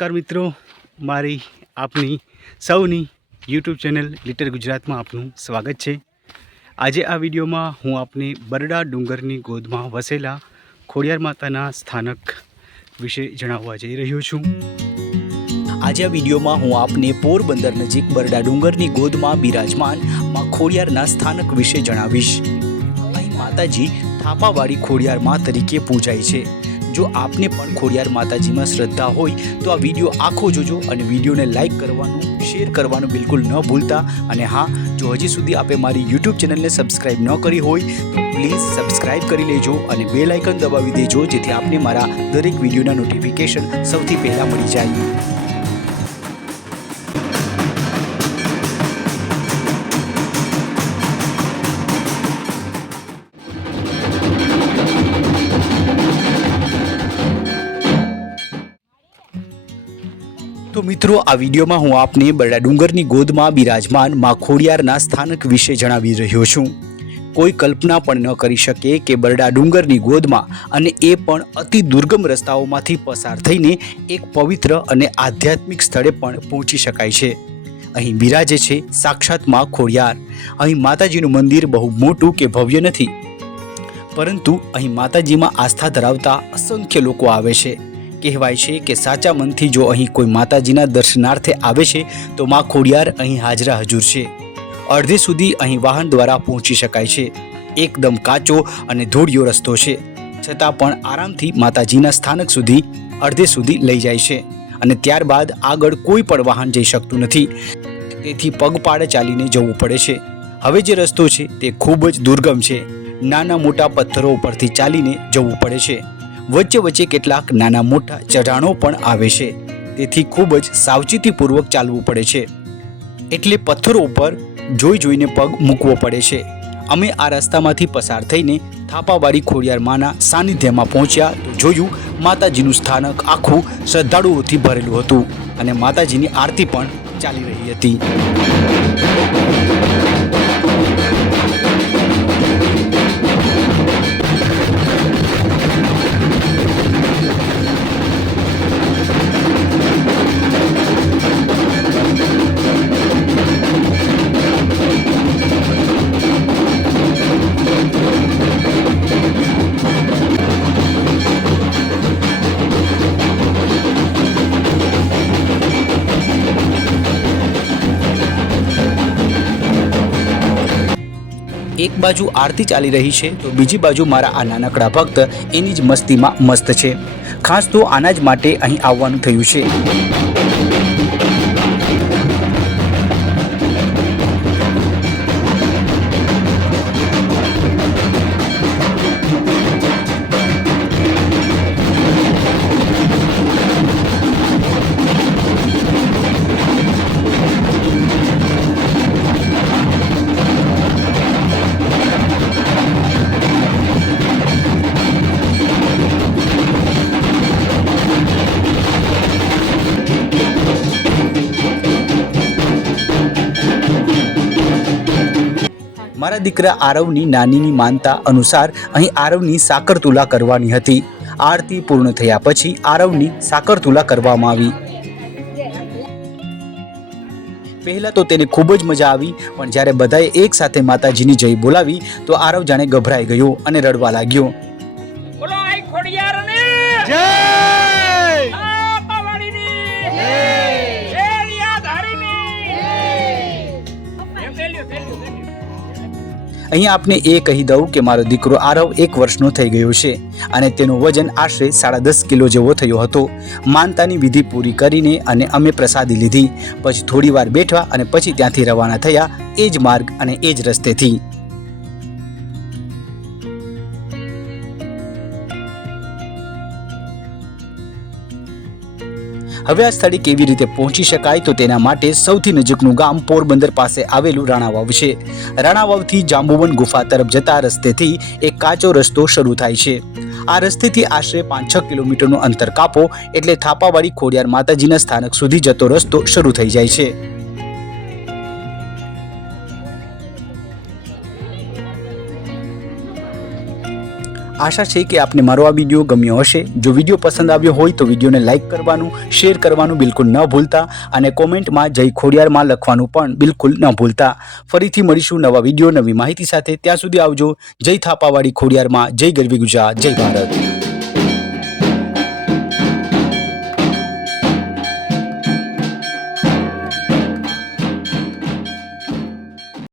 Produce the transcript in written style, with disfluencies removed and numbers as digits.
નમસ્કાર મિત્રો, મારી આપની સૌની યુટ્યુબ ચેનલ લિટર ગુજરાતમાં આપનું સ્વાગત છે। આજે આ વિડીયોમાં હું આપને બરડા ડુંગરની ગોદમાં વસેલા ખોડિયાર માતાના સ્થાનક વિશે જણાવવા જઈ રહ્યો છું। આજે આ વિડીયોમાં હું આપને પોરબંદર નજીક બરડા ડુંગરની ગોદમાં બિરાજમાન માં ખોડિયારના સ્થાનક વિશે જણાવીશ। અહીં માતાજી થાપાવાળી ખોડિયાર માં તરીકે પૂજાય છે। જો આપને પણ ખોડિયાર માતાજીમાં શ્રદ્ધા હોય તો આ વિડીયો આખો જોજો અને વિડીયોને લાઈક કરવાનું, શેર કરવાનું બિલકુલ ન ભૂલતા। અને હા, જો હજી સુધી આપે મારી યુટ્યુબ ચેનલને સબસ્ક્રાઈબ ન કરી હોય તો પ્લીઝ સબસ્ક્રાઈબ કરી લેજો અને બેલ આઇકન દબાવી દેજો, જેથી આપને મારા દરેક વિડીયોના નોટિફિકેશન સૌથી પહેલાં મળી જાય। તો મિત્રો, આ વિડીયોમાં હું આપને બરડા ડુંગરની ગોદમાં બિરાજમાન માં ખોડિયારના સ્થાનક વિશે જણાવી રહ્યો છું। કોઈ કલ્પના પણ ન કરી શકે કે બરડા ડુંગરની ગોદમાં, અને એ પણ અતિ દુર્ગમ રસ્તાઓમાંથી પસાર થઈને એક પવિત્ર અને આધ્યાત્મિક સ્થળે પણ પહોંચી શકાય છે। અહીં બિરાજે છે સાક્ષાત માં ખોડિયાર। અહીં માતાજીનું મંદિર બહુ મોટું કે ભવ્ય નથી, પરંતુ અહીં માતાજીમાં આસ્થા ધરાવતા અસંખ્ય લોકો આવે છે। કહેવાય છે કે સાચા મનથી જો અહીં કોઈ માતાજીના દર્શનાર્થે આવે છે તો માં ખોડિયાર અહીં હાજરા હજુર છે। અડધે સુધી અહીં વાહન દ્વારા પહોંચી શકાય છે। એકદમ કાચો અને ધૂળિયો રસ્તો છે, છતાં પણ આરામથી માતાજીના સ્થાનક સુધી અડધે સુધી લઈ જાય છે, અને ત્યારબાદ આગળ કોઈ પણ વાહન જઈ શકતું નથી, તેથી પગપાળે ચાલીને જવું પડે છે। હવે જે રસ્તો છે તે ખૂબ જ દુર્ગમ છે। નાના મોટા પથ્થરો ઉપરથી ચાલીને જવું પડે છે। વચ્ચે વચ્ચે કેટલાક નાના મોટા ચઢાણો પણ આવે છે, તેથી ખૂબ જ સાવચેતીપૂર્વક ચાલવું પડે છે, એટલે પથ્થરો ઉપર જોઈને પગ મૂકવો પડે છે। અમે આ રસ્તામાંથી પસાર થઈને થાપાવાળી ખોડિયાર માના સાનિધ્યમાં પહોંચ્યા તો જોયું માતાજીનું સ્થાનક આખું શ્રદ્ધાળુઓથી ભરેલું હતું, અને માતાજીની આરતી પણ ચાલી રહી હતી। એક બાજુ આરતી ચાલી રહી છે તો બીજી બાજુ મારા આ નાનકડા ભક્ત એની જ મસ્તીમાં મસ્ત છે। ખાસ તો આના જ માટે અહીં આવવાનું થયું છે। મારા દીકરા આરવની નાનીની માનતા અનુસાર અહીં આરવની સાકરતુલા કરવાની હતી। આરતી પૂર્ણ થયા પછી આરવની સાકરતુલા કરવામાં આવી। પહેલા તો તેને ખૂબ જ મજા આવી, પણ જ્યારે બધાએ એક સાથે માતાજીની જય બોલાવી તો આરવ જાણે ગભરાઈ ગયો અને રડવા લાગ્યો। બોલો આઈ ખોડિયારને જય! થાપાવાળીની જય! એરિયાધારીની જય! એમ થેલ્યું। અહીં આપને એ કહી દઉં કે મારો દીકરો આરવ 1 વર્ષનો થઈ ગયો છે, અને તેનું વજન આશરે 10.5 કિલો જેવો થયો હતો। માનતાની વિધિ પૂરી કરીને અને અમે પ્રસાદી લીધી, પછી થોડી વાર બેઠા અને પછી ત્યાંથી રવાના થયા એ જ માર્ગ અને એ જ રસ્તેથી। હવે આ સ્થળે કેવી રીતે પહોંચી શકાય તો તેના માટે સૌથી નજીકનું ગામ પોરબંદર પાસે આવેલું રાણાવાવ છે। રાણાવાવથી જાંબુવન ગુફા તરફ જતા રસ્તેથી એક કાચો રસ્તો શરૂ થાય છે। આ રસ્તેથી આશરે 5-6 કિલોમીટરનું અંતર કાપો એટલે થાપાવાળી ખોડિયાર માતાજીના સ્થાનક સુધી જતો રસ્તો શરૂ થઈ જાય છે। આશા છે કે આપને મારો આ વિડીયો ગમ્યો હશે. જો વિડીયો પસંદ આવ્યો હોય તો વિડીયોને લાઇક કરવાનું, શેર કરવાનું બિલકુલ ન ભૂલતા અને કોમેન્ટમાં જય ખોડિયારમાં લખવાનું પણ બિલકુલ ન ભૂલતા. ફરીથી મળીશું નવા વિડીયો, નવી માહિતી સાથે. ત્યાં સુધી આવજો. જય થાપાવાળી ખોડિયારમાં, જય ગરવી ગુજરાત, જય ભારત.